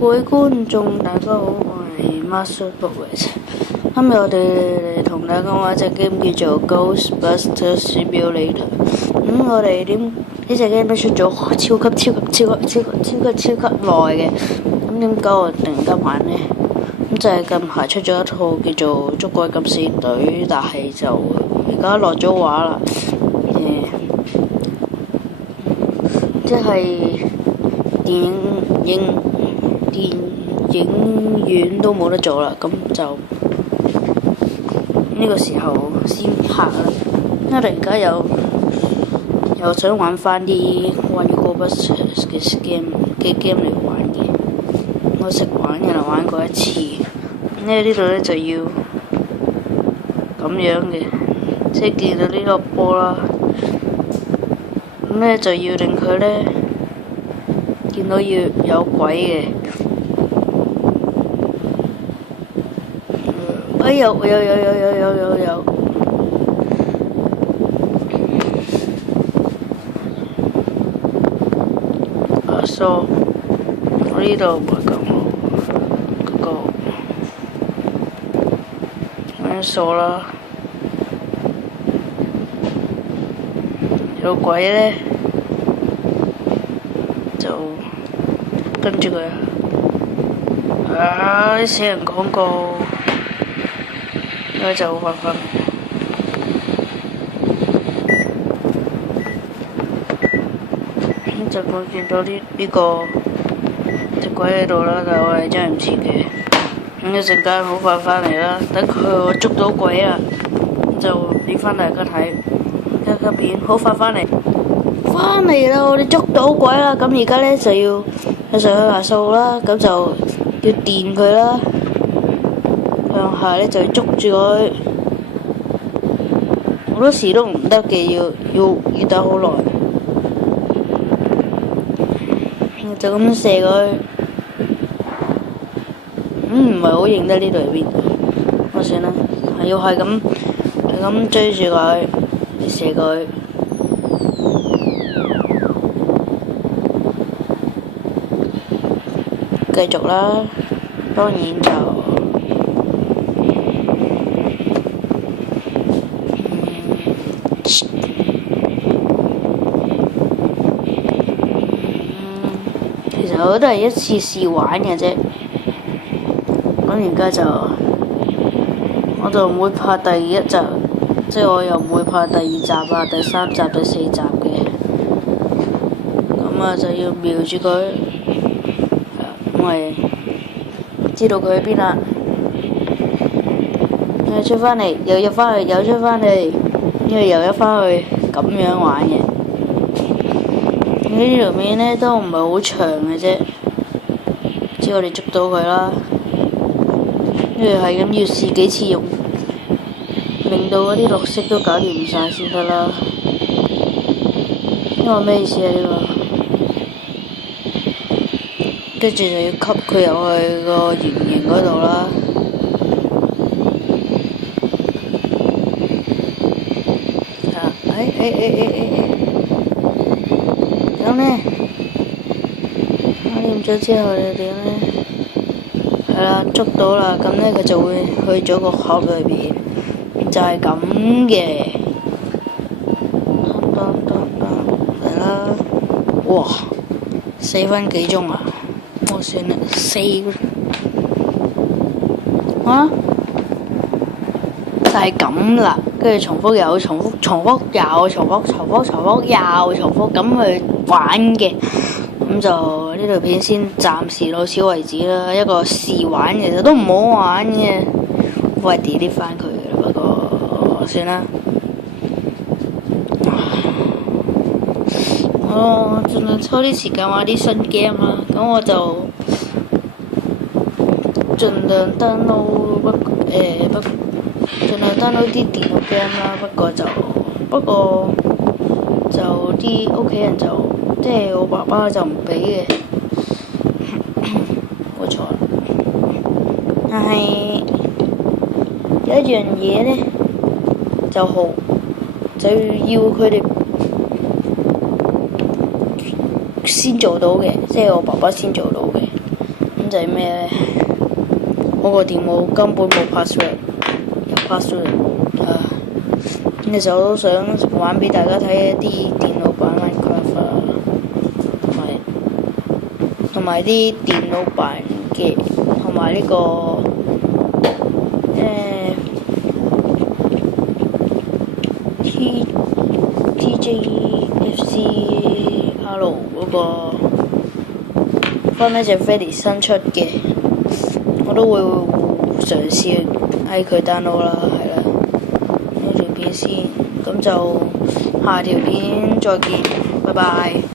各位觀眾，大家好，我係 Master Boys。今日我哋嚟同大家玩一隻 game 叫做 Ghostbusters Simulator。我哋呢隻 game 都出咗超級耐嘅。點解我突然間玩呢？就係近排出咗一套叫做《捉鬼敢死隊》，但係就而家落咗畫啦。即係電影院都冇得做啦，咁就呢個時候先拍啦。因為我而家又想玩翻啲關於 Ghostbusters 嘅 game 嚟玩嘅。我識玩嘅啦，玩過一次。呢度咧就要咁樣嘅，即係見到呢個波啦。咁咧就要令佢咧見到要有鬼嘅。有。我呢度唔係咁好，咁樣掃啦。有鬼咧，就跟住佢啲死人廣告，應該就好快返。就我見到呢個隻鬼喺度啦，但係我係真係唔切嘅。咁一陣間好快返嚟啦，等我捉到鬼啦，就俾翻大家睇一片，好快返嚟啦！我哋捉到鬼啦！咁而家咧就要上去下掃啦，咁就要電佢啦，向下咧就要捉住佢，好多時都唔得嘅，要等好耐。就咁射佢，唔係好認得呢度係邊，我算啦，係咁追住佢，射佢，繼續啦，當然就其實我都係一次試玩嘅啫，咁而家我就唔會拍第一集，即係我又唔會拍第二集啊、第三集、第四集嘅，咁就要瞄住佢，因為知道佢喺邊啦，又出返嚟，又入返去，又出返嚟，因為又入返去，咁樣玩嘅。呢條片咧都唔係好長嘅啫，只要我哋捉到佢啦，跟住係咁要試幾次用，令到嗰啲綠色都搞掂晒先得啦。因為咩意思啊？呢個跟住就要吸佢入去個圓形嗰度啦。咁呢，搞掂咗之後又點呢？係啦，捉到啦，咁呢，佢就會去咗個盒裏邊，就係咁嘅。嚟啦！哇，4分幾鐘啊！我算啦，4就係咁啦，跟住重複又重複，重複又重複，重複又重複咁去玩嘅。咁就呢條片先暫時到此為止啦，一個試玩其實都唔好玩嘅，我係 delete 翻佢嘅，不過算啦。我盡量抽啲時間玩啲新 game 啦，咁我就盡量 download 啲電腦 game 啦，不過就啲屋企人就即係我爸爸就唔俾嘅，冇錯。但係有一樣嘢呢，就要佢哋先做到嘅，即係我爸爸先做到嘅。咁就係咩咧？我個電腦根本冇 password， 有 password 其實我都想玩俾大家睇一啲電腦版 Minecraft 同埋啲電腦版嘅，同埋呢個TJFCR 嗰個分一隻 Freddy 新出嘅，我都會嘗試喺佢 download 啦，係啦。呢條片先，咁就下條片再見，拜拜。